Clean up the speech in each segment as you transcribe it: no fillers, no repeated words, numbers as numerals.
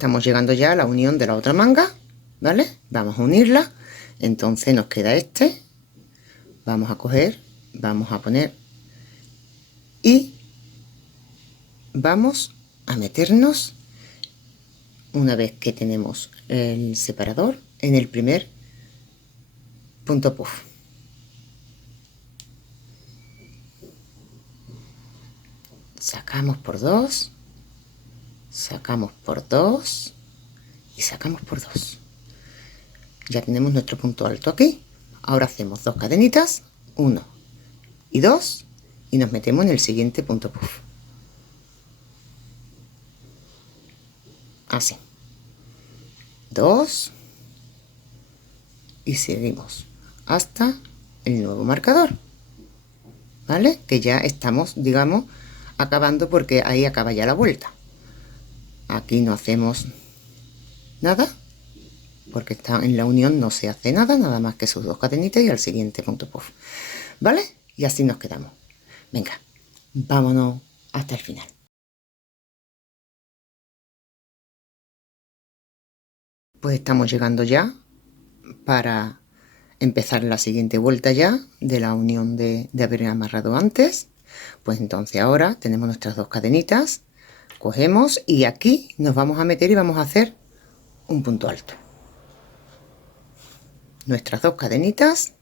estamos llegando ya a la unión de la otra manga, ¿vale? Vamos a unirla. Entonces nos queda este. Vamos a coger, vamos a poner y vamos a meternos, una vez que tenemos el separador, en el primer punto puff. Sacamos por 2, sacamos por 2 y sacamos por 2. Ya tenemos nuestro punto alto aquí. Ahora hacemos 2 cadenitas, 1 y 2, y nos metemos en el siguiente punto puff. Así. 2 y seguimos hasta el nuevo marcador, ¿vale? Que ya estamos, digamos, acabando, porque ahí acaba ya la vuelta. Aquí no hacemos nada, porque está en la unión, no se hace nada, nada más que sus 2 cadenitas y al siguiente punto puff, ¿vale? Y así nos quedamos. Venga, vámonos hasta el final. Pues estamos llegando ya para empezar la siguiente vuelta ya de la unión de haber amarrado antes. Pues entonces ahora tenemos nuestras 2 cadenitas, cogemos y aquí nos vamos a meter y vamos a hacer un punto alto. Nuestras 2 cadenitas,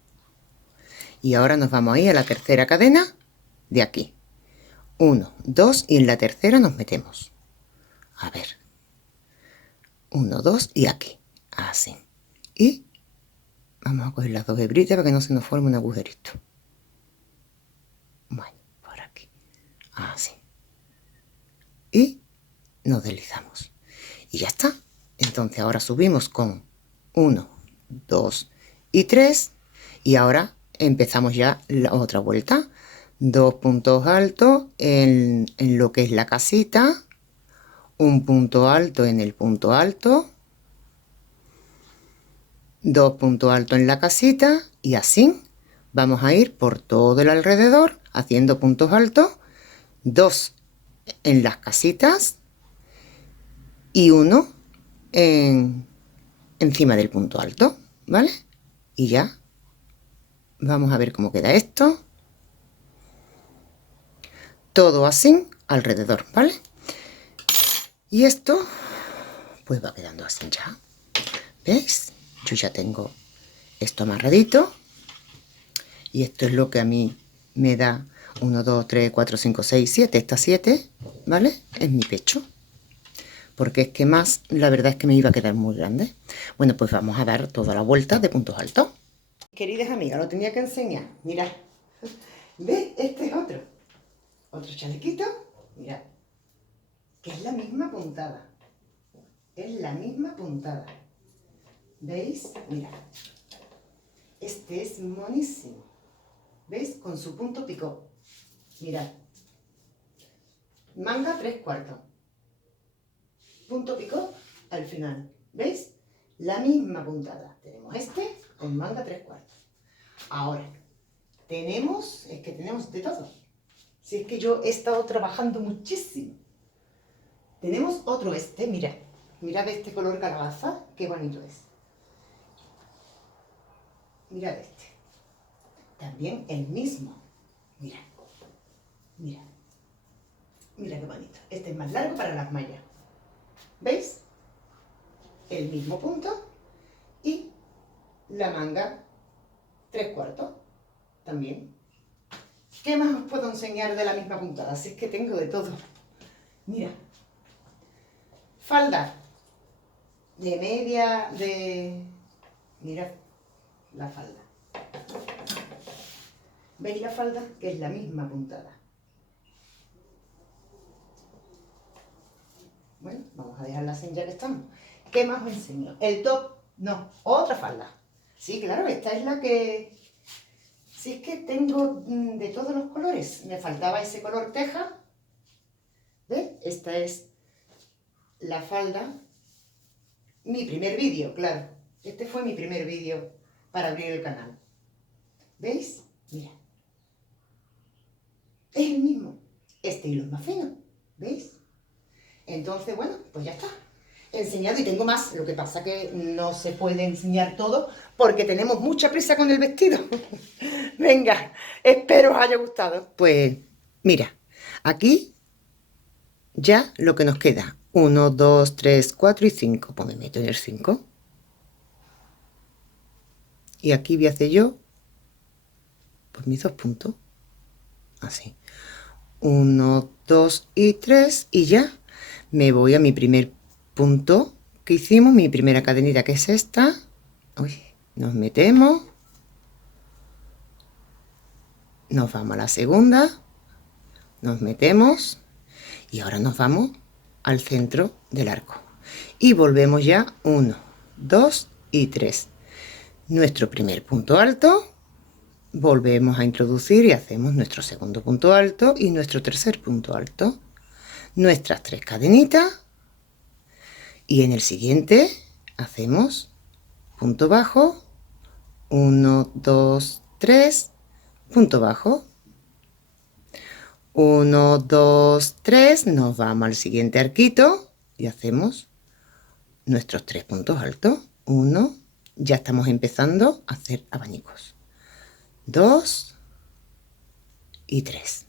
y ahora nos vamos a ir a la tercera cadena de aquí. 1, 2 y en la tercera nos metemos. A ver. 1, 2 y aquí. Así. Y vamos a coger las 2 hebritas para que no se nos forme un agujerito. Bueno, por aquí. Así. Y nos deslizamos. Y ya está. Entonces ahora subimos con 1, 2 y 3. Y ahora empezamos ya la otra vuelta. 2 puntos altos en lo que es la casita. Un punto alto en el punto alto. 2 puntos altos en la casita. Y así vamos a ir por todo el alrededor haciendo puntos altos. 2 en las casitas y 1 encima del punto alto, ¿vale? Y ya vamos a ver cómo queda esto. Todo así alrededor, ¿vale? Y esto pues va quedando así ya. ¿Veis? Yo ya tengo esto amarradito. Y esto es lo que a mí me da 1, 2, 3, 4, 5, 6, 7. Esta 7, ¿vale? Es mi pecho. Porque es que más, la verdad es que me iba a quedar muy grande. Bueno, pues vamos a dar toda la vuelta de puntos altos. Queridas amigas, lo tenía que enseñar. Mirad. ¿Veis? Este es otro. Otro chalequito. Mirad. Que es la misma puntada. Es la misma puntada. ¿Veis? Mirad. Este es monísimo. ¿Veis? Con su punto picó. Mirad. Manga 3/4. Punto picó al final. ¿Veis? La misma puntada. Tenemos este con manga 3/4. Ahora, es que tenemos de todo. Si es que yo he estado trabajando muchísimo. Tenemos otro mirad. Mirad este color calabaza, qué bonito es. Mirad este. También el mismo. Mirad. Mirad. Mira qué bonito. Este es más largo para las mallas. ¿Veis? El mismo punto y la manga 3/4 también. ¿Qué más os puedo enseñar de la misma puntada? Así es que tengo de todo. Mira. Falda de media, Mirad la falda. ¿Veis la falda? Que es la misma puntada. Bueno, vamos a dejarla así ya que estamos. ¿Qué más os enseño? El top, no, otra falda. Sí, claro, esta es la que... Sí, es que tengo de todos los colores. Me faltaba ese color teja. ¿Ves? Esta es la falda. Mi primer vídeo, claro. Este fue mi primer vídeo para abrir el canal. ¿Veis? Mira. Es el mismo. Este hilo es más fino. ¿Veis? Entonces, bueno, pues ya está. enseñado y tengo más. Lo que pasa que no se puede enseñar todo porque tenemos mucha prisa con el vestido. Venga, espero os haya gustado. Pues mira, aquí ya lo que nos queda. 1, 2, 3, 4 y 5. Pues me meto en el 5. Y aquí voy a hacer yo pues mis 2 puntos. Así. 1, 2 y 3. Y ya me voy a mi primer punto que hicimos, mi primera cadenita, que es esta. Uy, nos metemos. Nos vamos a la segunda. Nos metemos. Y ahora nos vamos al centro del arco. Y volvemos ya 1, 2 y 3. Nuestro primer punto alto. Volvemos a introducir y hacemos nuestro segundo punto alto y nuestro tercer punto alto. Nuestras 3 cadenitas. Y en el siguiente hacemos punto bajo, 1, 2, 3, punto bajo, 1, 2, 3, nos vamos al siguiente arquito y hacemos nuestros 3 puntos altos. 1, ya estamos empezando a hacer abanicos. 2 y 3.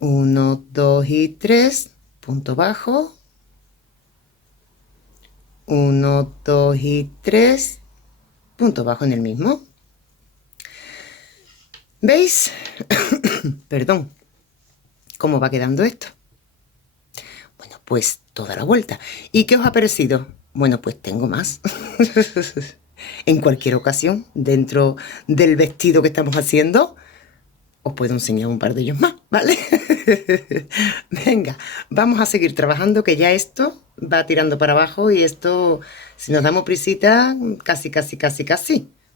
1, 2 y 3, punto bajo. 1, 2 y 3, punto bajo en el mismo. ¿Veis? Perdón. ¿Cómo va quedando esto? Bueno, pues toda la vuelta. ¿Y qué os ha parecido? Bueno, pues tengo más. En cualquier ocasión, dentro del vestido que estamos haciendo, os puedo enseñar un par de ellos más, ¿vale? Venga, vamos a seguir trabajando, que ya esto va tirando para abajo y esto, si nos damos prisita, casi,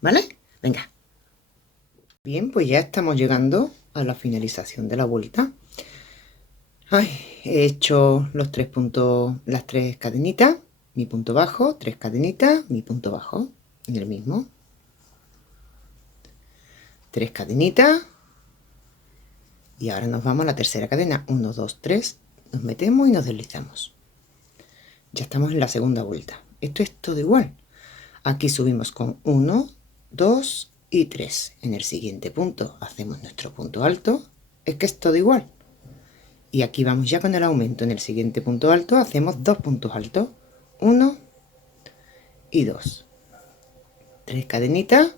¿vale? Venga. Bien, pues ya estamos llegando a la finalización de la vuelta. Ay, he hecho los 3 puntos, las 3 cadenitas, mi punto bajo, 3 cadenitas, mi punto bajo, en el mismo. 3 cadenitas. Y ahora nos vamos a la tercera cadena. 1, 2, 3. Nos metemos y nos deslizamos. Ya estamos en la segunda vuelta. Esto es todo igual. Aquí subimos con 1, 2 y 3. En el siguiente punto hacemos nuestro punto alto. Es que es todo igual. Y aquí vamos ya con el aumento. En el siguiente punto alto hacemos 2 puntos altos. 1 y 2. 3 cadenitas.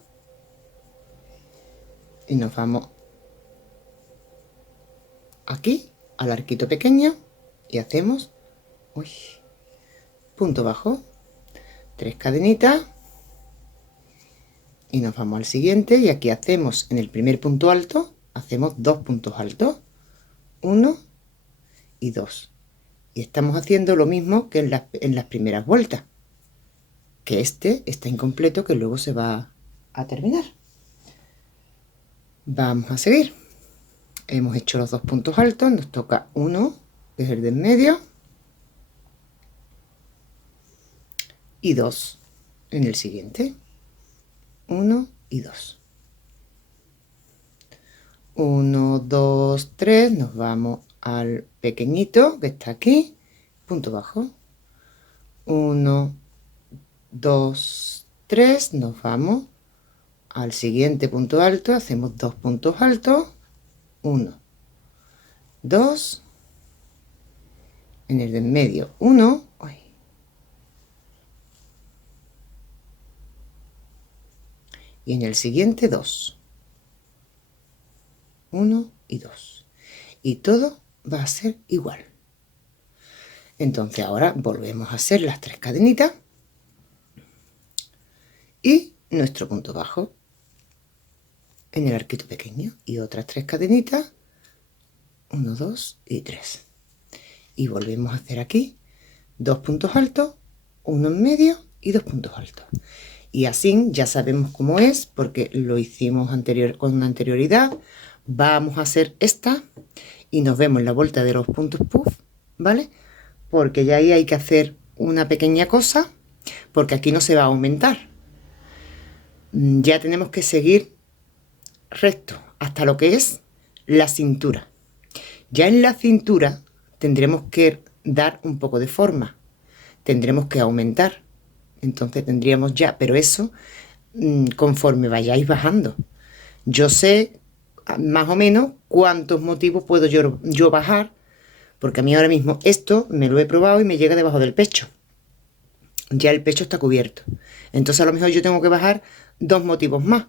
Y nos vamos aquí al arquito pequeño y hacemos punto bajo, 3 cadenitas y nos vamos al siguiente y aquí hacemos en el primer punto alto, hacemos 2 puntos altos, 1 y 2, y estamos haciendo lo mismo que en las primeras vueltas, que este está incompleto, que luego se va a terminar. Vamos a seguir. Hemos hecho los 2 puntos altos, nos toca 1, que es el de en medio, y 2 en el siguiente. 1 y 2. 1, 2, 3, nos vamos al pequeñito que está aquí, punto bajo. 1, 2, 3, nos vamos al siguiente punto alto, hacemos 2 puntos altos. 1, 2, en el de en medio 1, y en el siguiente 2, 1 y 2, y todo va a ser igual. Entonces ahora volvemos a hacer las 3 cadenitas y nuestro punto bajo en el arquito pequeño y otras 3 cadenitas, 1, 2 y 3, y volvemos a hacer aquí 2 puntos altos, 1 en medio y 2 puntos altos, y así ya sabemos cómo es porque lo hicimos con anterioridad. Vamos a hacer esta y nos vemos en la vuelta de los puntos puff, ¿vale? Porque ya ahí hay que hacer una pequeña cosa porque aquí no se va a aumentar. Ya tenemos que seguir recto hasta lo que es la cintura. Ya en la cintura tendremos que dar un poco de forma. Tendremos que aumentar. Entonces tendríamos ya, pero eso conforme vayáis bajando. Yo sé más o menos cuántos motivos puedo yo bajar, porque a mí ahora mismo esto me lo he probado y me llega debajo del pecho. Ya el pecho está cubierto. Entonces a lo mejor yo tengo que bajar 2 motivos más,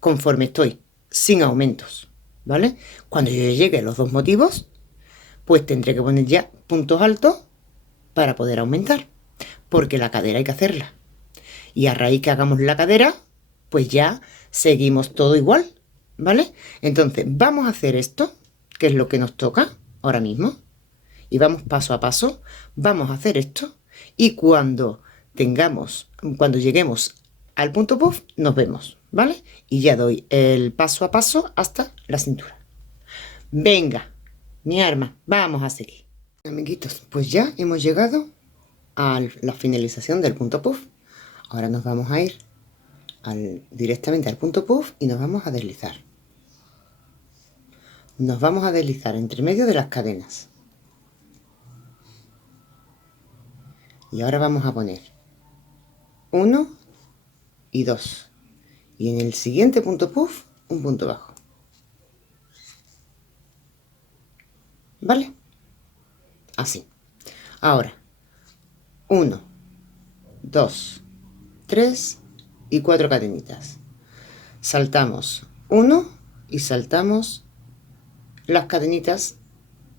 conforme estoy, sin aumentos, ¿vale? Cuando yo llegue a los 2 motivos, pues tendré que poner ya puntos altos para poder aumentar, porque la cadera hay que hacerla. Y a raíz que hagamos la cadera, pues ya seguimos todo igual, ¿vale? Entonces vamos a hacer esto, que es lo que nos toca ahora mismo, y vamos paso a paso. Vamos a hacer esto y cuando lleguemos al punto puff, nos vemos, ¿vale? Y ya doy el paso a paso hasta la cintura. Venga, mi arma, vamos a seguir. Amiguitos, pues ya hemos llegado a la finalización del punto puff. Ahora nos vamos a ir directamente al punto puff y nos vamos a deslizar. Nos vamos a deslizar entre medio de las cadenas. Y ahora vamos a poner 1 y 2. Y en el siguiente punto puff, un punto bajo. ¿Vale? Así. Ahora, 1, 2, 3 y 4 cadenitas. Saltamos 1 y saltamos las cadenitas.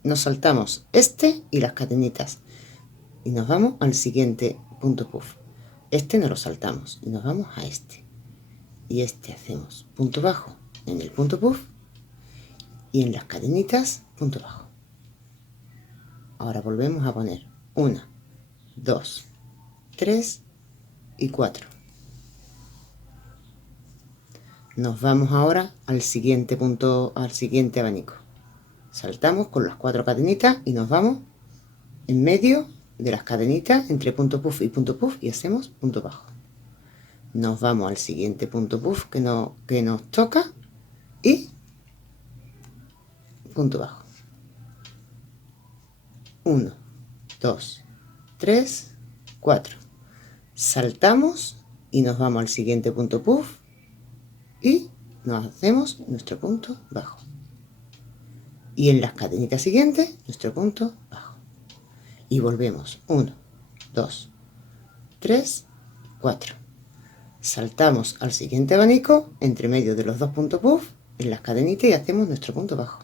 Nos saltamos este y las cadenitas. Y nos vamos al siguiente punto puff. Este no lo saltamos y nos vamos a este. Y este hacemos punto bajo en el punto puff y en las cadenitas punto bajo. Ahora volvemos a poner 1, 2, 3 y 4. Nos vamos ahora al siguiente punto, al siguiente abanico. Saltamos con las 4 cadenitas y nos vamos en medio de las cadenitas entre punto puff y hacemos punto bajo. Nos vamos al siguiente punto puff que nos toca y punto bajo. 1, 2, 3, 4. Saltamos y nos vamos al siguiente punto puff y nos hacemos nuestro punto bajo. Y en las cadenitas siguientes, nuestro punto bajo. Y volvemos. 1, 2, 3, 4. Saltamos al siguiente abanico entre medio de los 2 puntos puff en las cadenitas y hacemos nuestro punto bajo.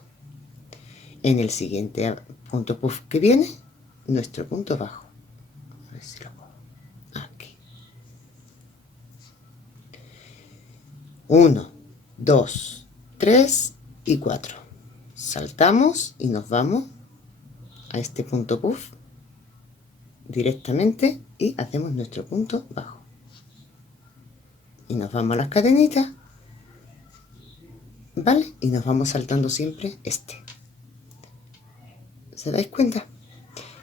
En el siguiente punto puff que viene, nuestro punto bajo. A ver si lo puedo. Aquí. 1, 2, 3 y 4. Saltamos y nos vamos a este punto puff directamente y hacemos nuestro punto bajo. Y nos vamos a las cadenitas, ¿vale? Y nos vamos saltando siempre este. ¿Se dais cuenta?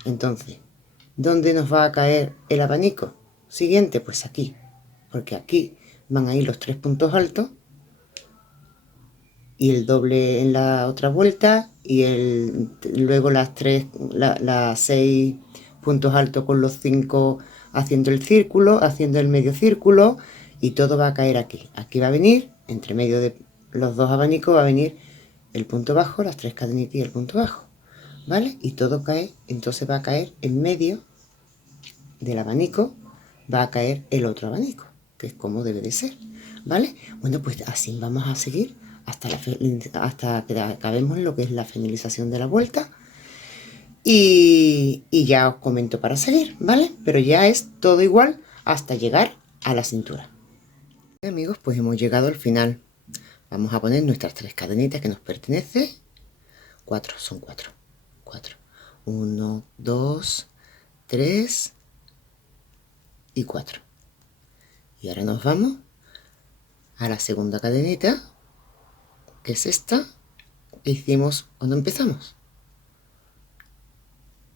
Entonces, ¿dónde nos va a caer el abanico siguiente? Pues aquí, porque aquí van a ir los 3 puntos altos y el doble en la otra vuelta y luego las 6 puntos altos con los 5 haciendo el círculo, haciendo el medio círculo, y todo va a caer aquí. Aquí va a venir, entre medio de los 2 abanicos va a venir el punto bajo, las 3 cadenitas y el punto bajo, ¿vale? Y todo cae, entonces va a caer en medio del abanico, va a caer el otro abanico, que es como debe de ser, ¿vale? Bueno, pues así vamos a seguir hasta que acabemos lo que es la finalización de la vuelta. Y ya os comento para seguir, ¿vale? Pero ya es todo igual hasta llegar a la cintura. Amigos, pues hemos llegado al final. Vamos a poner nuestras 3 cadenitas que nos pertenece. 4, son 4. 4. 1, 2, 3 y 4. Y ahora nos vamos a la segunda cadenita, que es esta que hicimos cuando empezamos.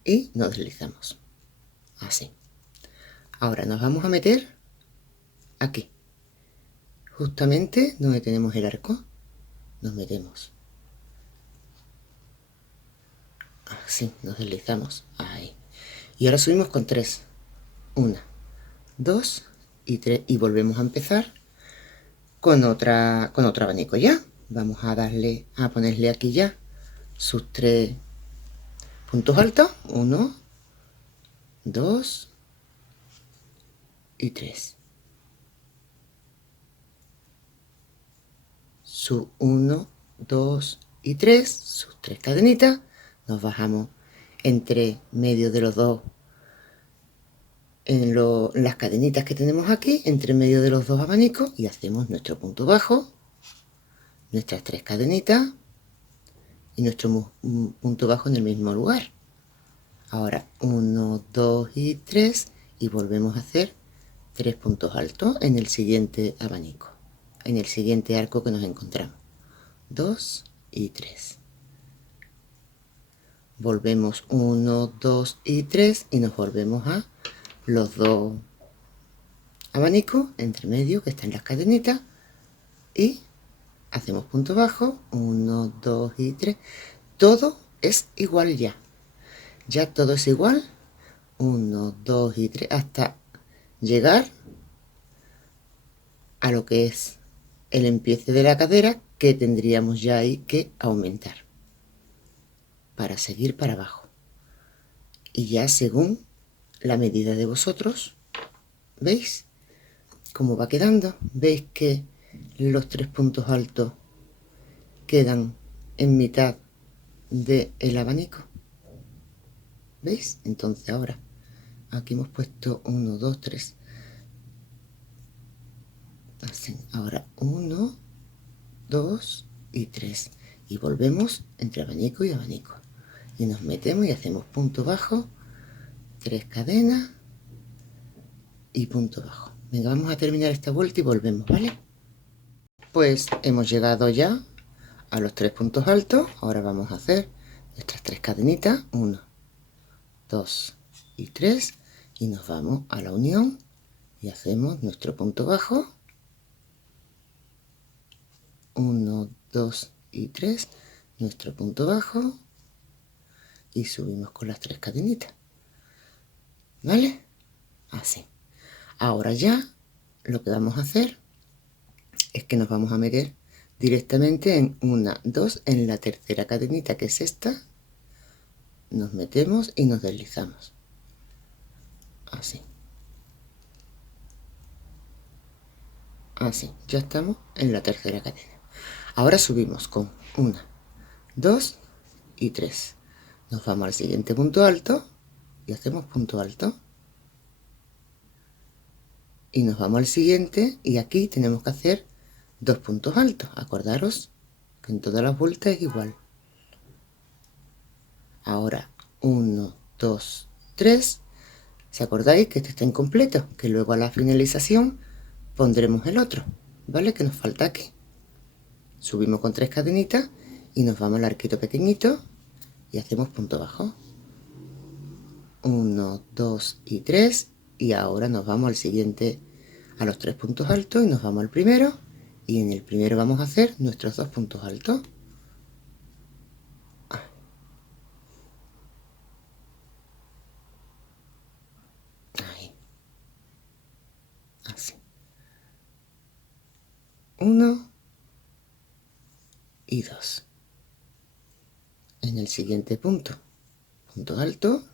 Y nos deslizamos. Así. Ahora nos vamos a meter aquí. Justamente donde tenemos el arco, nos metemos. Así, nos deslizamos. Ahí. Y ahora subimos con 3. 1, 2 y 3. Y volvemos a empezar con otro abanico ya. Vamos a ponerle aquí ya sus 3 puntos altos. 1, 2 y 3. Su 1, 2 y 3, sus 3 cadenitas. Nos bajamos entre medio de los dos, en las cadenitas que tenemos aquí, entre medio de los dos abanicos, y hacemos nuestro punto bajo, nuestras 3 cadenitas y nuestro punto bajo en el mismo lugar. Ahora 1, 2 y 3, y volvemos a hacer 3 puntos altos en el siguiente abanico, en el siguiente arco que nos encontramos. 2 y 3. Volvemos 1, 2 y 3 y nos volvemos a los dos abanicos entre medio que están las cadenitas y hacemos punto bajo, 1, 2 y 3. Todo es igual ya. Ya todo es igual. 1, 2 y 3 hasta llegar a lo que es el empiece de la cadera, que tendríamos ya ahí que aumentar para seguir para abajo. Y ya según la medida de vosotros, ¿veis cómo va quedando? ¿Veis que los 3 puntos altos quedan en mitad del abanico? ¿Veis? Entonces ahora aquí hemos puesto 1, 2, 3. Así, ahora 1, 2 y 3. Y volvemos entre abanico y abanico. Y nos metemos y hacemos punto bajo, 3 cadenas y punto bajo. Venga, vamos a terminar esta vuelta y volvemos, ¿vale? Pues hemos llegado ya a los 3 puntos altos. Ahora vamos a hacer nuestras 3 cadenitas, 1, 2 y 3, y nos vamos a la unión y hacemos nuestro punto bajo, 1, 2 y 3, nuestro punto bajo, y subimos con las 3 cadenitas, ¿vale? Así. Ahora ya lo que vamos a hacer es que nos vamos a meter directamente en 1, 2, en la tercera cadenita, que es esta. Nos metemos y nos deslizamos así, así. Ya estamos en la tercera cadena. Ahora subimos con 1, 2 y 3. Nos vamos al siguiente punto alto y hacemos punto alto, y nos vamos al siguiente, y aquí tenemos que hacer 2 puntos altos. Acordaros que en todas las vueltas es igual. Ahora 1, 2, 3. ¿Se acordáis que este está incompleto? Que luego a la finalización pondremos el otro, ¿vale? Que nos falta aquí. Subimos con 3 cadenitas y nos vamos al arquito pequeñito y hacemos punto bajo. 1, 2 y 3. Y ahora nos vamos al siguiente, a los 3 puntos altos, y nos vamos al primero. Y en el primero vamos a hacer nuestros 2 puntos altos. Ahí. Así. 1 y 2. En el siguiente punto, punto alto.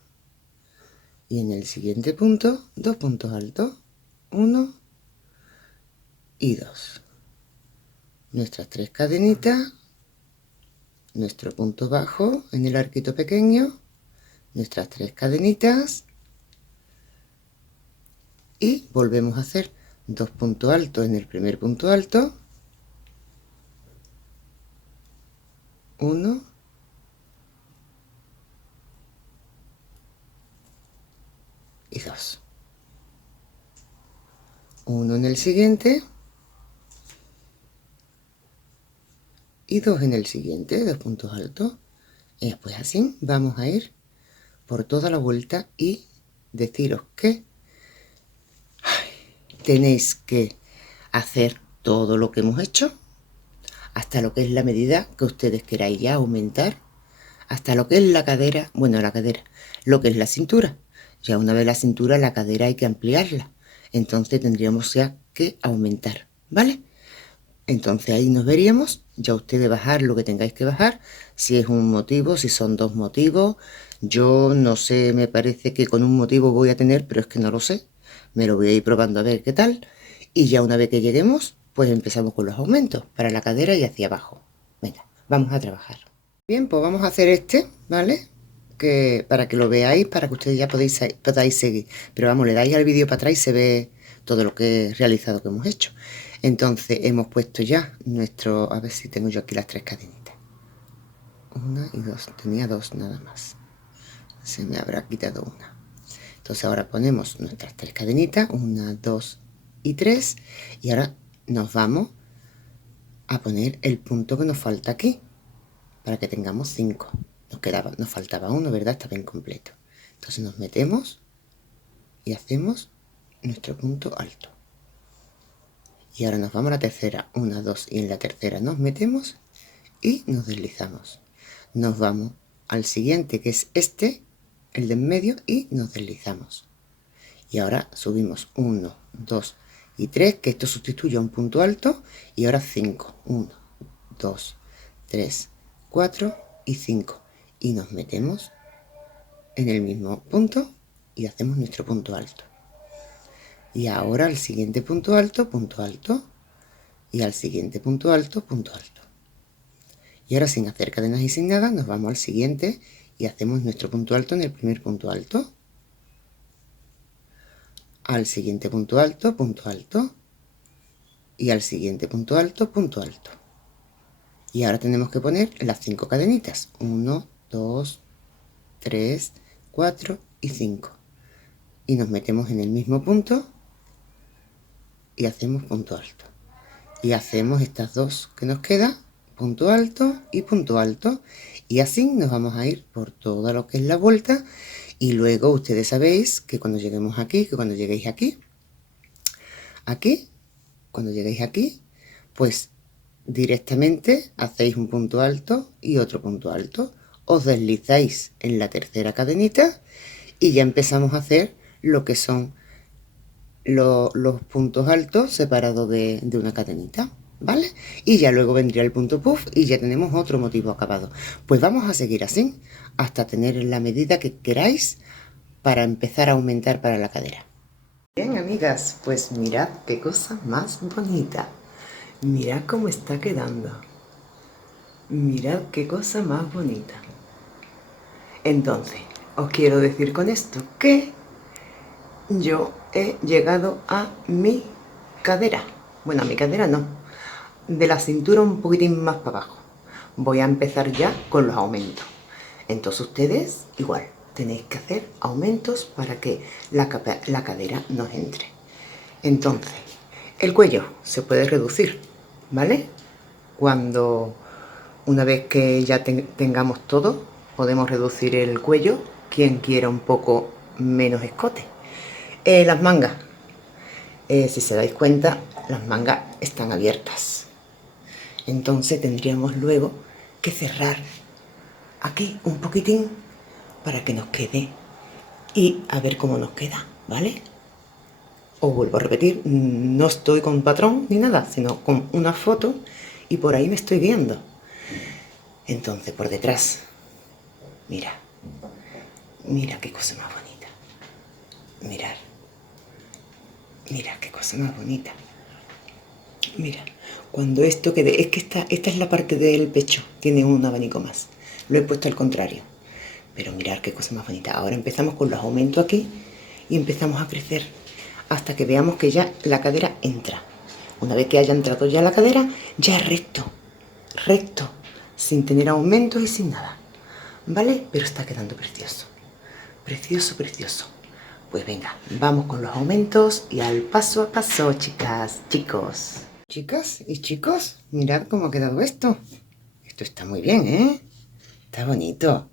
Y en el siguiente punto, 2 puntos altos. 1 y 2. Nuestras 3 cadenitas, nuestro punto bajo en el arquito pequeño, nuestras 3 cadenitas, y volvemos a hacer 2 puntos altos en el primer punto alto, 1 y 2. 1 en el siguiente y 2 en el siguiente, 2 puntos altos. Y después así vamos a ir por toda la vuelta, y deciros que tenéis que hacer todo lo que hemos hecho hasta lo que es la medida que ustedes queráis ya aumentar, hasta lo que es la cadera, bueno, la cadera, lo que es la cintura. Ya una vez la cintura, la cadera hay que ampliarla. Entonces tendríamos ya que aumentar, ¿vale? Entonces ahí nos veríamos, ya ustedes bajar lo que tengáis que bajar, si es un motivo, si son dos motivos. Yo no sé, me parece que con un motivo voy a tener, pero es que no lo sé. Me lo voy a ir probando a ver qué tal. Y ya una vez que lleguemos, pues empezamos con los aumentos para la cadera y hacia abajo. Venga, vamos a trabajar. Bien, pues vamos a hacer este, ¿vale? Que, para que lo veáis, para que ustedes ya podáis seguir. Pero vamos, le dais al vídeo para atrás y se ve todo lo que he realizado que hemos hecho. Entonces hemos puesto ya nuestro, a ver si tengo yo aquí las 3 cadenitas. Una y dos, tenía 2 nada más. Se me habrá quitado una. Entonces ahora ponemos nuestras 3 cadenitas, 1, 2 y 3. Y ahora nos vamos a poner el punto que nos falta aquí, para que tengamos 5. Nos faltaba uno, ¿verdad? Estaba incompleto. Entonces nos metemos y hacemos nuestro punto alto. Y ahora nos vamos a la tercera, 1, 2, y en la tercera nos metemos y nos deslizamos. Nos vamos al siguiente, que es este, el de en medio, y nos deslizamos. Y ahora subimos 1, 2 y 3, que esto sustituye a un punto alto, y ahora 5. 1, 2, 3, 4 y 5. Y nos metemos en el mismo punto y hacemos nuestro punto alto. Y ahora al siguiente punto alto, y al siguiente punto alto, punto alto. Y ahora sin hacer cadenas y sin nada, nos vamos al siguiente y hacemos nuestro punto alto en el primer punto alto. Al siguiente punto alto, y al siguiente punto alto, punto alto. Y ahora tenemos que poner las 5 cadenitas. 1, 2, 3, 4 y 5. Y nos metemos en el mismo punto y hacemos punto alto. Y hacemos estas dos que nos queda, punto alto y punto alto. Y así nos vamos a ir por todo lo que es la vuelta. Y luego ustedes sabéis que cuando lleguemos aquí, que cuando lleguéis aquí, cuando lleguéis aquí, pues directamente hacéis un punto alto y otro punto alto. Os deslizáis en la tercera cadenita y ya empezamos a hacer lo que son los puntos altos separados de una cadenita, ¿vale? Y ya luego vendría el punto puff y ya tenemos otro motivo acabado. Pues vamos a seguir así hasta tener la medida que queráis para empezar a aumentar para la cadera. Bien, amigas, pues mirad qué cosa más bonita. Mirad cómo está quedando. Mirad qué cosa más bonita. Entonces, os quiero decir con esto que yo he llegado a mi cadera. Bueno, a mi cadera no. De la cintura un poquitín más para abajo. Voy a empezar ya con los aumentos. Entonces ustedes igual tenéis que hacer aumentos para que la cadera nos entre. Entonces, el cuello se puede reducir, ¿vale? Una vez que ya tengamos todo, podemos reducir el cuello, quien quiera un poco menos escote. Las mangas, si se dais cuenta, las mangas están abiertas. Entonces tendríamos luego que cerrar aquí un poquitín para que nos quede y a ver cómo nos queda, ¿vale? Os vuelvo a repetir, no estoy con patrón ni nada, sino con una foto y por ahí me estoy viendo. Entonces por detrás, mira qué cosa más bonita. Mira qué cosa más bonita. Mira, cuando esto quede, es que esta es la parte del pecho, tiene un abanico más. Lo he puesto al contrario. Pero mirad qué cosa más bonita. Ahora empezamos con los aumentos aquí y empezamos a crecer hasta que veamos que ya la cadera entra. Una vez que haya entrado ya la cadera, ya es recto, sin tener aumentos y sin nada. ¿Vale? Pero está quedando precioso. Precioso, precioso. Pues venga, vamos con los aumentos y al paso a paso, chicas, chicos. Chicas y chicos, mirad cómo ha quedado esto. Esto está muy bien, ¿eh? Está bonito.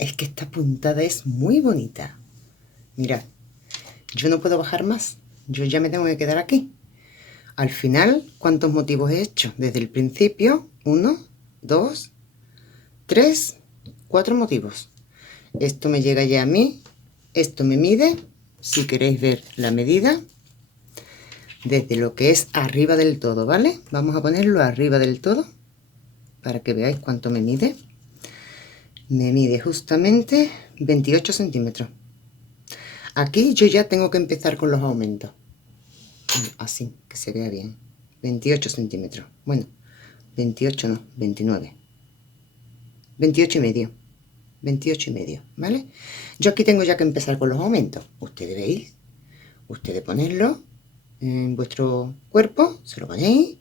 Es que esta puntada es muy bonita. Mirad, yo no puedo bajar más. Yo ya me tengo que quedar aquí. Al final, ¿cuántos motivos he hecho? Desde el principio, 1, 2, 3, 4 motivos. Esto me llega ya a mí Esto me mide, si queréis ver la medida, desde lo que es arriba del todo, ¿vale? Vamos a ponerlo arriba del todo para que veáis cuánto me mide. Me mide justamente 28 centímetros. Aquí yo ya tengo que empezar con los aumentos. Así, que se vea bien. 28 centímetros. Bueno, 28 no, 29. 28 y medio. 28 y medio, ¿vale? Yo aquí tengo ya que empezar con los aumentos. Ustedes veis, ustedes ponerlo en vuestro cuerpo, se lo ponéis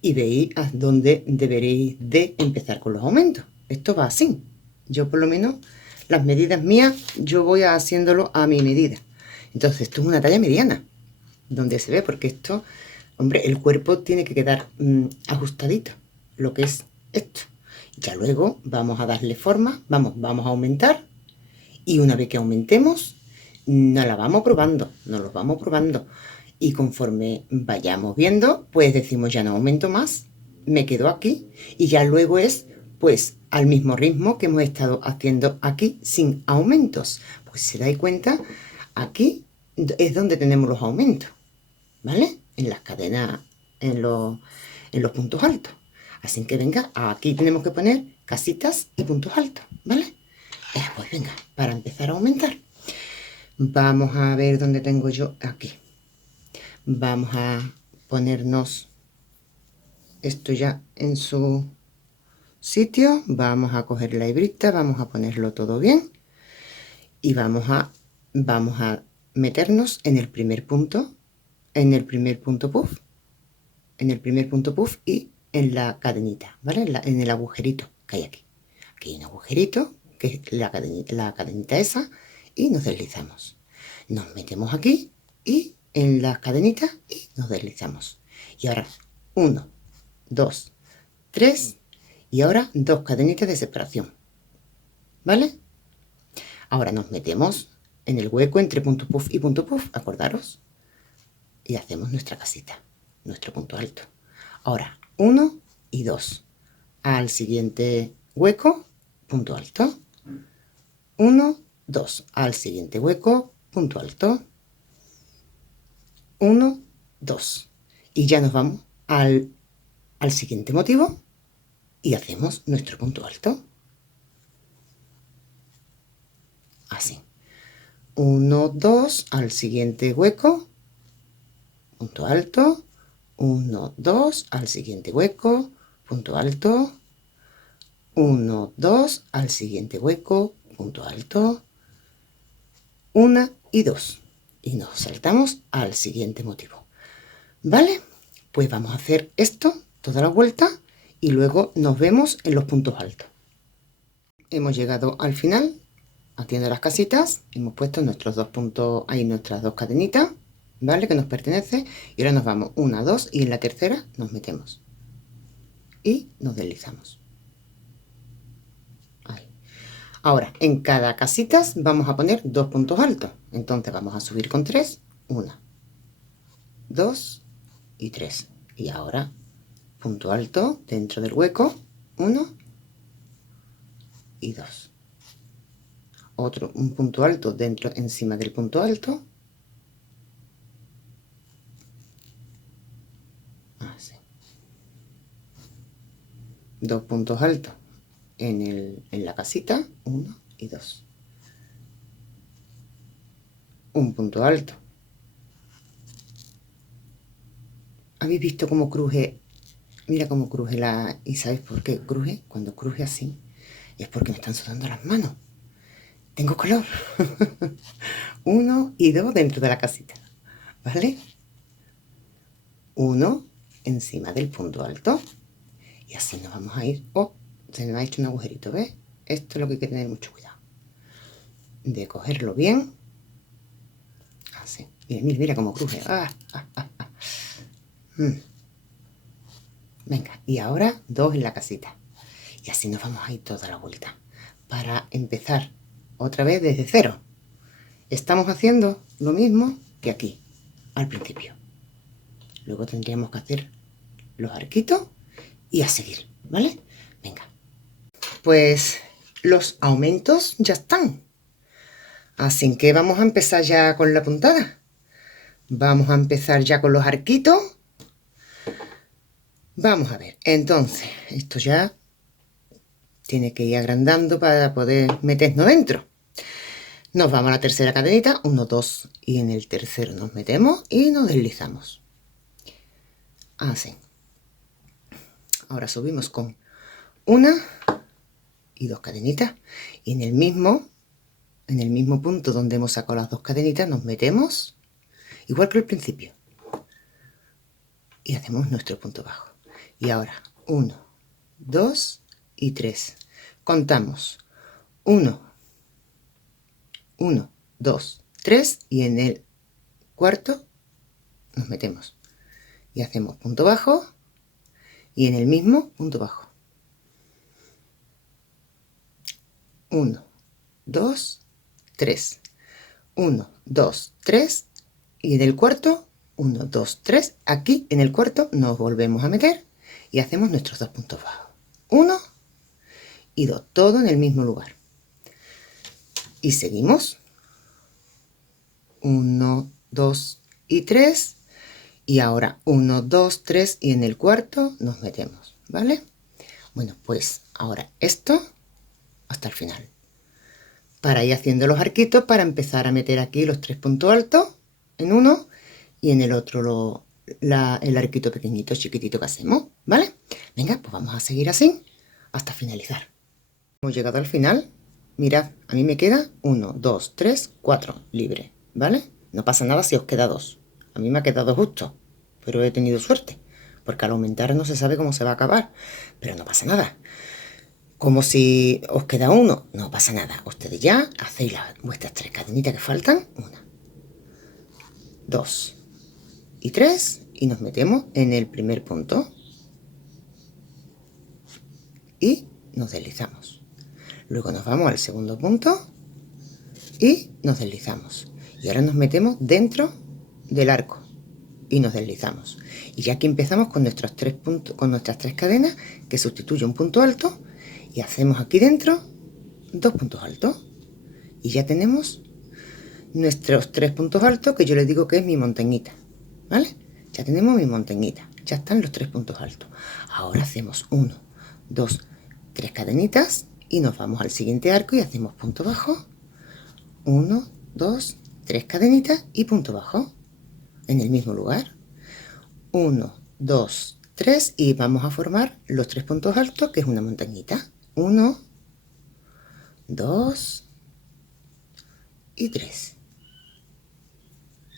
y veis a dónde deberéis de empezar con los aumentos. Esto va así. Yo por lo menos, las medidas mías, yo voy haciéndolo a mi medida. Entonces esto es una talla mediana, donde se ve, porque esto, hombre, el cuerpo tiene que quedar ajustadito, lo que es esto. Ya luego vamos a darle forma, vamos a aumentar, y una vez que aumentemos, nos la vamos probando, nos lo vamos probando. Y conforme vayamos viendo, pues decimos ya no aumento más, me quedo aquí, y ya luego es pues al mismo ritmo que hemos estado haciendo aquí sin aumentos. Pues si dais cuenta, aquí es donde tenemos los aumentos, ¿vale? En las cadenas, en los puntos altos. Así que venga, aquí tenemos que poner casitas y puntos altos, ¿vale? Pues venga, para empezar a aumentar, vamos a ver dónde tengo yo aquí. Vamos a ponernos esto ya en su sitio. Vamos a coger la hebrita, vamos a ponerlo todo bien y vamos a meternos en el primer punto, puff, en el primer punto puff y en la cadenita, ¿vale? En el agujerito que hay aquí. Aquí hay un agujerito, que es la cadenita esa, y nos deslizamos. Nos metemos aquí y en las cadenitas y nos deslizamos. Y ahora 1, 2, 3 y ahora 2 cadenitas de separación, ¿vale? Ahora nos metemos en el hueco entre punto puff y punto puff, acordaros, y hacemos nuestra casita, nuestro punto alto. Ahora 1 y 2 al siguiente hueco, punto alto. 1, 2 al siguiente hueco, punto alto. 1, 2 y ya nos vamos al siguiente motivo y hacemos nuestro punto alto, así. 1, 2 al siguiente hueco, punto alto. 1, 2 al siguiente hueco, punto alto. 1, 2 al siguiente hueco, punto alto. 1 y 2 y nos saltamos al siguiente motivo, ¿vale? Pues vamos a hacer esto toda la vuelta y luego nos vemos en los puntos altos. Hemos llegado al final haciendo las casitas, hemos puesto nuestros dos puntos, ahí nuestras dos cadenitas, ¿vale? Que nos pertenece, y ahora nos vamos 1, 2 y en la tercera nos metemos y nos deslizamos. Ahí. Ahora en cada casita vamos a poner dos puntos altos, entonces vamos a subir con 3, 1, 2 y 3, y ahora punto alto dentro del hueco, 1 y 2. Otro, un punto alto dentro, encima del punto alto. Así. Dos puntos altos en la casita, 1 y 2. Un punto alto. ¿Habéis visto cómo cruje? Mira cómo cruje la... ¿Y sabéis por qué cruje? Cuando cruje así, es porque me están sudando las manos. Tengo color. 1 y 2 dentro de la casita, ¿vale? 1 encima del punto alto. Y así nos vamos a ir. Oh, se me ha hecho un agujerito, ¿ves? Esto es lo que hay que tener mucho cuidado. De cogerlo bien. Así. Mira, mira, mira cómo cruje. Venga, y ahora 2 en la casita. Y así nos vamos a ir toda la vuelta. Para empezar otra vez desde cero. Estamos haciendo lo mismo que aquí, al principio. Luego tendríamos que hacer los arquitos y a seguir, ¿vale? Venga. Pues los aumentos ya están. Así que vamos a empezar ya con la puntada. Vamos a empezar ya con los arquitos. Vamos a ver, entonces, esto ya tiene que ir agrandando para poder meternos dentro. Nos vamos a la tercera cadenita, 1, 2, y en el tercero nos metemos y nos deslizamos. Así. Ahora subimos con 1 y 2 cadenitas, y en el mismo punto donde hemos sacado las 2 cadenitas nos metemos, igual que al principio, y hacemos nuestro punto bajo. Y ahora 1, 2 y 3. Contamos 1, 1, 2, 3 y en el cuarto nos metemos y hacemos punto bajo y en el mismo punto bajo. 1, 2, 3. 1, 2, 3 y en el cuarto 1, 2, 3. Aquí en el cuarto nos volvemos a meter y hacemos nuestros 2 puntos bajos. 1 y 2, todo en el mismo lugar. Y seguimos. 1, 2 y 3. Y ahora 1, 2, 3 y en el cuarto nos metemos, ¿vale? Bueno, pues ahora esto hasta el final. Para ir haciendo los arquitos, para empezar a meter aquí los 3 puntos altos en uno y en el otro el arquito pequeñito, chiquitito que hacemos, ¿vale? Venga, pues vamos a seguir así hasta finalizar. Hemos llegado al final. Mirad, a mí me queda 1, 2, 3, 4 libre, ¿vale? No pasa nada si os queda 2. A mí me ha quedado justo, pero he tenido suerte, porque al aumentar no se sabe cómo se va a acabar, pero no pasa nada. Como si os queda 1, no pasa nada. Ustedes ya hacéis vuestras 3 cadenitas que faltan. 1, 2 y 3 y nos metemos en el primer punto y nos deslizamos. Luego nos vamos al segundo punto y nos deslizamos. Y ahora nos metemos dentro del arco y nos deslizamos. Y ya aquí empezamos con nuestros 3 puntos, con nuestras 3 cadenas que sustituye un punto alto. Y hacemos aquí dentro 2 puntos altos y ya tenemos nuestros 3 puntos altos, que yo les digo que es mi montañita, ¿vale? Ya tenemos mi montañita, ya están los 3 puntos altos. Ahora hacemos 1, 2, 3 cadenitas y nos vamos al siguiente arco y hacemos punto bajo, 1, 2, 3 cadenitas y punto bajo en el mismo lugar, 1, 2, 3 y vamos a formar los 3 puntos altos, que es una montañita. 1, 2 y 3.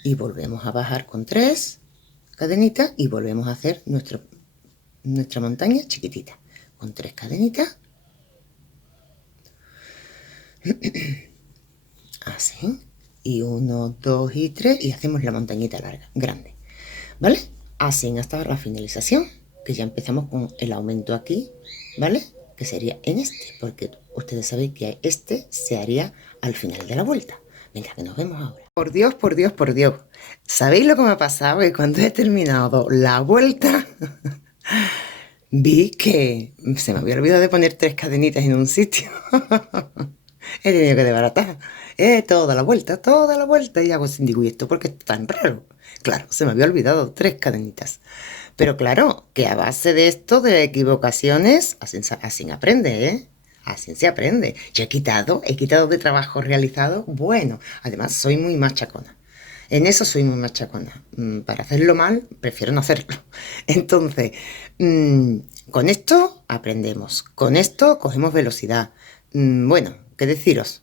Y volvemos a bajar con 3 cadenitas y volvemos a hacer nuestra montaña chiquitita. Con 3 cadenitas. Así. Y 1, 2 y 3 y hacemos la montañita larga, grande. ¿Vale? Así hasta la finalización, que ya empezamos con el aumento aquí, ¿vale? Que sería en este, porque ustedes saben que este se haría al final de la vuelta. Venga, que nos vemos ahora. Por Dios, por Dios, por Dios. ¿Sabéis lo que me ha pasado? Que cuando he terminado la vuelta, vi que se me había olvidado de poner 3 cadenitas en un sitio. He tenido que desbaratar toda la vuelta, y hago así, digo, ¿y esto por qué es tan raro? Claro, se me había olvidado 3 cadenitas. Pero claro, que a base de esto, de equivocaciones, así aprende, ¿eh? Así se aprende. Yo he quitado de trabajo realizado. Bueno, además soy muy machacona. En eso soy muy machacona. Para hacerlo mal, prefiero no hacerlo. Entonces, con esto aprendemos. Con esto cogemos velocidad. Bueno, ¿qué deciros?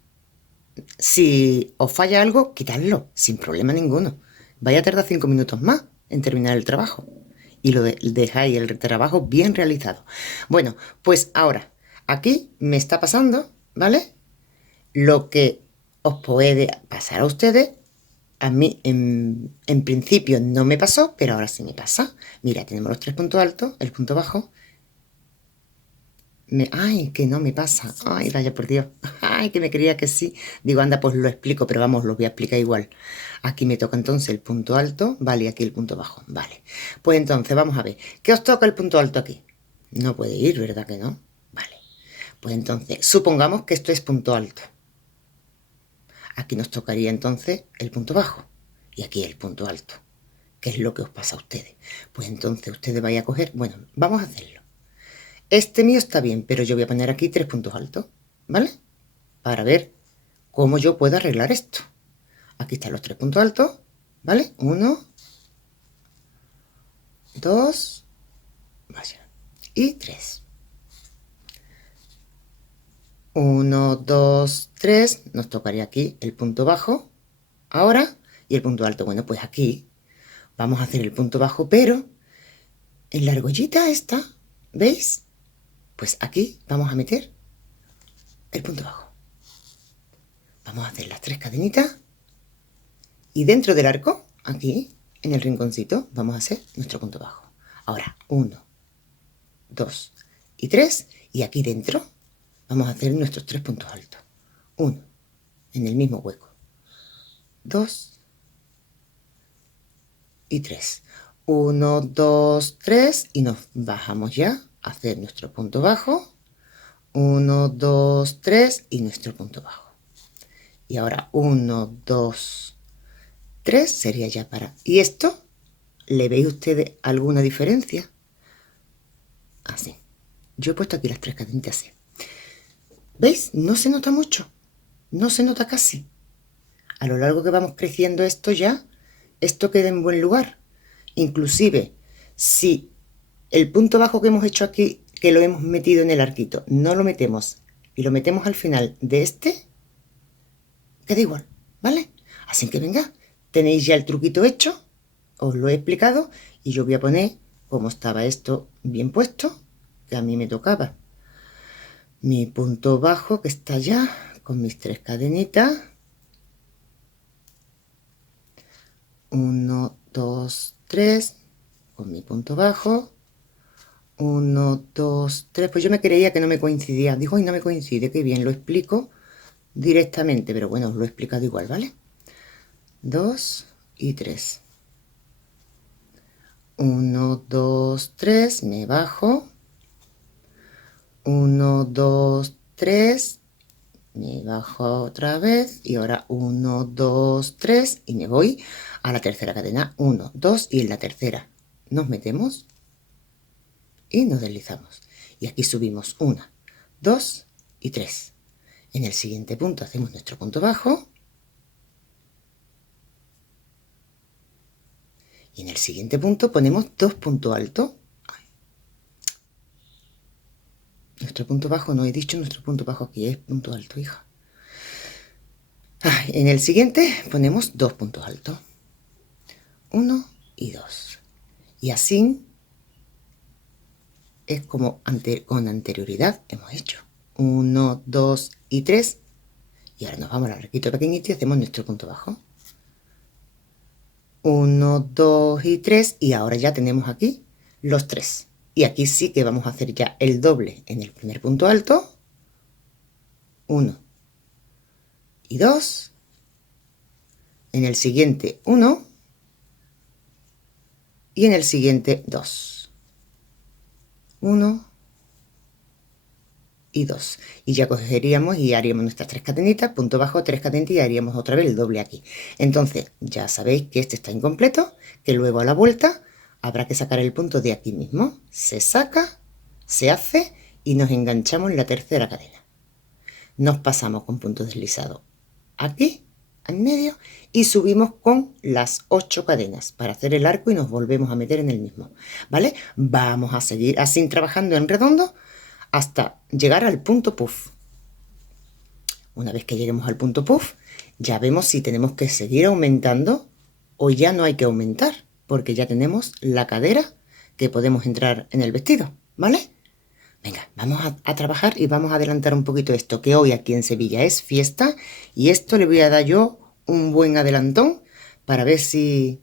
Si os falla algo, quitadlo, sin problema ninguno. Vaya a tardar 5 minutos más en terminar el trabajo. Y lo dejáis el trabajo bien realizado. Bueno, pues ahora, aquí me está pasando, ¿vale? Lo que os puede pasar a ustedes. A mí en principio no me pasó, pero ahora sí me pasa. Mira, tenemos los 3 puntos altos, el punto bajo. Ay, que no me pasa. Ay, vaya por Dios. Ay, que me creía que sí. Digo, anda, pues lo explico, pero vamos, lo voy a explicar igual. Aquí me toca entonces el punto alto, vale, y aquí el punto bajo, vale. Pues entonces, vamos a ver. ¿Qué os toca el punto alto aquí? No puede ir, ¿verdad que no? Vale. Pues entonces, supongamos que esto es punto alto. Aquí nos tocaría entonces el punto bajo y aquí el punto alto. ¿Qué es lo que os pasa a ustedes? Pues entonces ustedes vais a coger, bueno, vamos a hacerlo. Este mío está bien, pero yo voy a poner aquí 3 puntos altos, ¿vale? Para ver cómo yo puedo arreglar esto. Aquí están los 3 puntos altos, ¿vale? 1, 2, vaya, y 3. 1, 2, 3, nos tocaría aquí el punto bajo, ahora, y el punto alto. Bueno, pues aquí vamos a hacer el punto bajo, pero en la argollita esta, ¿veis? Pues aquí vamos a meter el punto bajo. Vamos a hacer las 3 cadenitas y dentro del arco, aquí, en el rinconcito, vamos a hacer nuestro punto bajo. Ahora, 1, 2 y 3, y aquí dentro vamos a hacer nuestros 3 puntos altos. 1 en el mismo hueco, 2 y 3. 1, 2, 3 y nos bajamos ya a hacer nuestro punto bajo. 1, 2, 3 y nuestro punto bajo. Y ahora 1, 2, 3 sería ya para... ¿Y esto? ¿Le veis ustedes alguna diferencia? Así. Yo he puesto aquí las 3 cadenitas así. ¿Veis? No se nota mucho. No se nota casi. A lo largo que vamos creciendo esto ya, esto queda en buen lugar. Inclusive, si el punto bajo que hemos hecho aquí, que lo hemos metido en el arquito, no lo metemos y lo metemos al final de este, queda igual, ¿vale? Así que venga, tenéis ya el truquito hecho, os lo he explicado y yo voy a poner como estaba esto bien puesto, que a mí me tocaba mi punto bajo, que está ya con mis 3 cadenitas. 1, 2, 3 con mi punto bajo. 1, 2, 3. Pues yo me creía que no me coincidía. Digo, y no me coincide, qué bien, lo explico directamente, pero bueno, os lo he explicado igual, ¿vale? 2 y 3. 1, 2, 3, me bajo. 1, 2, 3, me bajo otra vez. Y ahora 1, 2, 3 y me voy a la tercera cadena. 1, 2 y en la tercera nos metemos y nos deslizamos. Y aquí subimos 1, 2 y 3. En el siguiente punto hacemos nuestro punto bajo. Y en el siguiente punto ponemos 2 puntos altos. Nuestro punto bajo, no he dicho nuestro punto bajo aquí, es punto alto, hija. En el siguiente ponemos 2 puntos altos. 1 y 2. Y así es como con anterioridad hemos hecho. 1, 2 y 3. Y ahora nos vamos al arquito pequeñito y hacemos nuestro punto bajo. 1, 2 y 3. Y ahora ya tenemos aquí los 3. Y aquí sí que vamos a hacer ya el doble en el primer punto alto. 1 y 2. En el siguiente 1. Y en el siguiente 2. 1 y 2. Y ya cogeríamos y haríamos nuestras 3 cadenitas, punto bajo, 3 cadenitas y haríamos otra vez el doble aquí. Entonces ya sabéis que este está incompleto, que luego a la vuelta habrá que sacar el punto de aquí mismo. Se saca, se hace y nos enganchamos en la tercera cadena. Nos pasamos con punto deslizado aquí, en medio, y subimos con las 8 cadenas para hacer el arco y nos volvemos a meter en el mismo, ¿vale? Vamos a seguir así trabajando en redondo hasta llegar al punto puff. Una vez que lleguemos al punto puff, ya vemos si tenemos que seguir aumentando o ya no hay que aumentar, porque ya tenemos la cadera que podemos entrar en el vestido, ¿vale? Venga, vamos a trabajar y vamos a adelantar un poquito esto, que hoy aquí en Sevilla es fiesta y esto le voy a dar yo un buen adelantón para ver si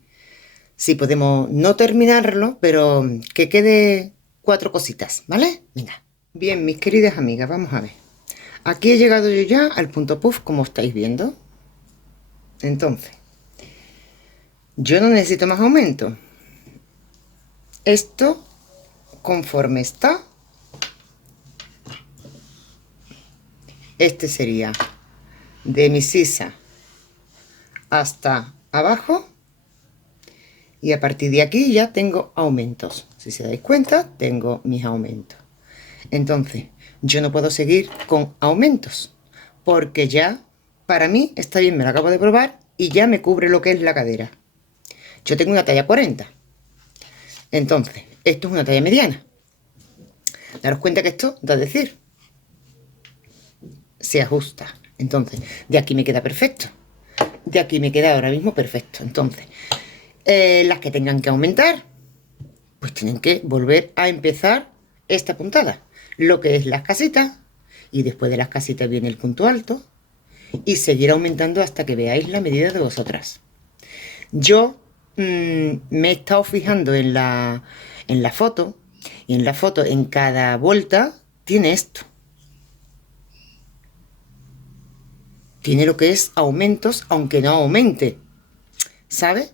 podemos no terminarlo, pero que quede 4 cositas, ¿vale? Venga. Bien, mis queridas amigas, vamos a ver. Aquí he llegado yo ya al punto puff, como estáis viendo. Entonces, yo no necesito más aumento. Esto, conforme está, este sería de mi sisa hasta abajo. Y a partir de aquí ya tengo aumentos. Si se dais cuenta, tengo mis aumentos. Entonces, yo no puedo seguir con aumentos, porque ya, para mí, está bien, me lo acabo de probar y ya me cubre lo que es la cadera. Yo tengo una talla 40. Entonces, esto es una talla mediana. Daros cuenta que esto, da decir, se ajusta. Entonces, de aquí me queda perfecto. De aquí me queda ahora mismo perfecto. Entonces, las que tengan que aumentar, pues tienen que volver a empezar esta puntada. Lo que es las casitas. Y después de las casitas viene el punto alto. Y seguir aumentando hasta que veáis la medida de vosotras. Yo me he estado fijando en la foto. Y en la foto, en cada vuelta, tiene esto. Tiene lo que es aumentos, aunque no aumente. ¿Sabes?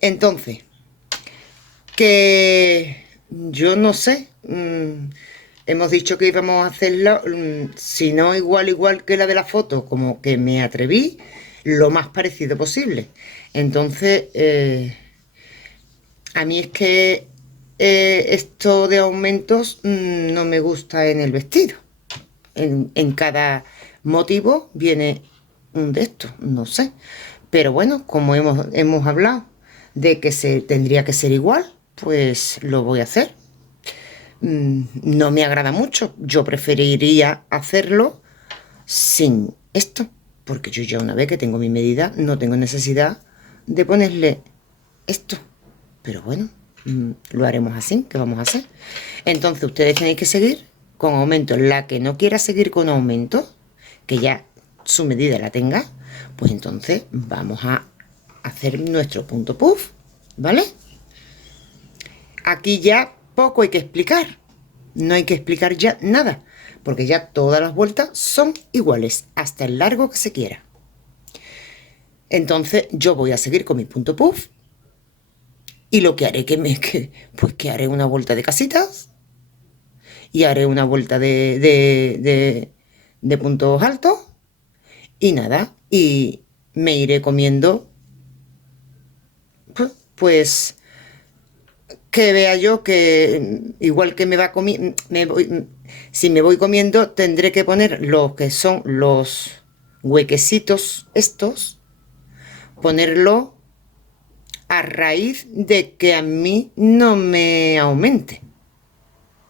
Entonces, que yo no sé. Hemos dicho que íbamos a hacerla, si no igual que la de la foto, como que me atreví, lo más parecido posible. Entonces, a mí es que esto de aumentos no me gusta en el vestido. En cada motivo viene un de estos, no sé. Pero bueno, como hemos hablado de que se tendría que ser igual, pues lo voy a hacer. No me agrada mucho. Yo preferiría hacerlo sin esto, porque yo ya una vez que tengo mi medida no tengo necesidad de ponerle esto. Pero bueno, lo haremos así. ¿Qué vamos a hacer? Entonces ustedes tenéis que seguir con aumento. La que no quiera seguir con aumento, que ya su medida la tenga, pues entonces vamos a hacer nuestro punto puff, ¿vale? Aquí ya poco hay que explicar. No hay que explicar ya nada, porque ya todas las vueltas son iguales, hasta el largo que se quiera. Entonces yo voy a seguir con mi punto puff. Y lo que haré pues que haré una vuelta de casitas. Y haré una vuelta de puntos altos. Y nada, y me iré comiendo, pues que vea yo que igual que me va comiendo, si me voy comiendo tendré que poner lo que son los huequecitos estos, ponerlo a raíz de que a mí no me aumente.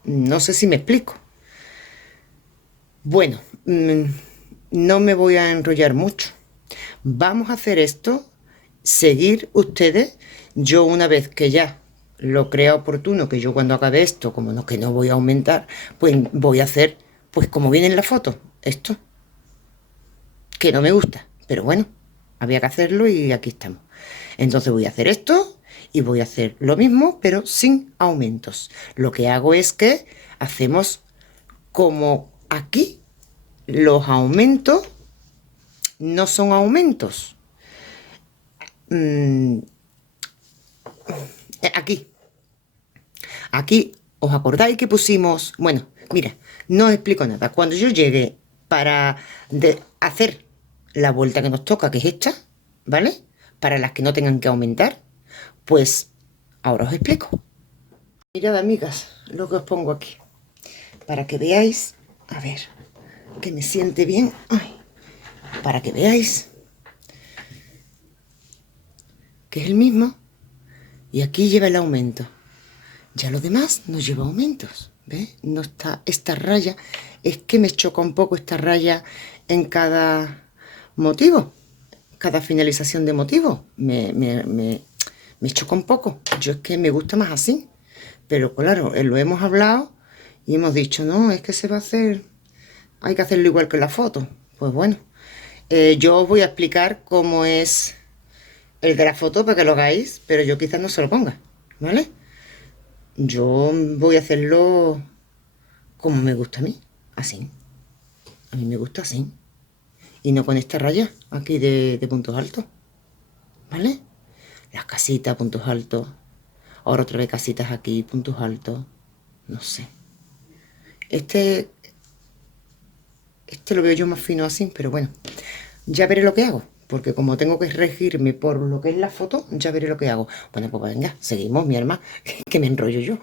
No sé si me explico. Bueno, no me voy a enrollar mucho. Vamos a hacer esto, seguir ustedes. Yo una vez que ya lo crea oportuno, que yo cuando acabe esto, como no, que no voy a aumentar, pues voy a hacer, pues como viene en la foto, esto, que no me gusta, pero bueno, había que hacerlo y aquí estamos. Entonces voy a hacer esto y voy a hacer lo mismo, pero sin aumentos. Lo que hago es que hacemos como aquí, los aumentos no son aumentos. Aquí, ¿os acordáis que pusimos? Bueno, mira, no os explico nada. Cuando yo llegue para hacer la vuelta que nos toca, que es esta, ¿vale? Para las que no tengan que aumentar, pues ahora os explico. Mirad, amigas, lo que os pongo aquí. Para que veáis, a ver, que me siente bien. Ay, para que veáis que es el mismo. Y aquí lleva el aumento. Ya lo demás no lleva aumentos, ¿ves? No está esta raya, es que me choca un poco esta raya en cada motivo, cada finalización de motivo, me choca un poco. Yo es que me gusta más así, pero claro, lo hemos hablado y hemos dicho, no, es que se va a hacer, hay que hacerlo igual que en la foto. Pues bueno, yo os voy a explicar cómo es el de la foto para que lo hagáis, pero yo quizás no se lo ponga, ¿vale? Yo voy a hacerlo como me gusta a mí, así. A mí me gusta así. Y no con esta raya aquí de puntos altos, ¿vale? Las casitas, puntos altos. Ahora otra vez casitas aquí, puntos altos. No sé. Este lo veo yo más fino así, pero bueno. Ya veré lo que hago. porque como tengo que regirme por lo que es la foto, ya veré lo que hago. Bueno, pues venga, seguimos, mi hermana, que me enrollo yo.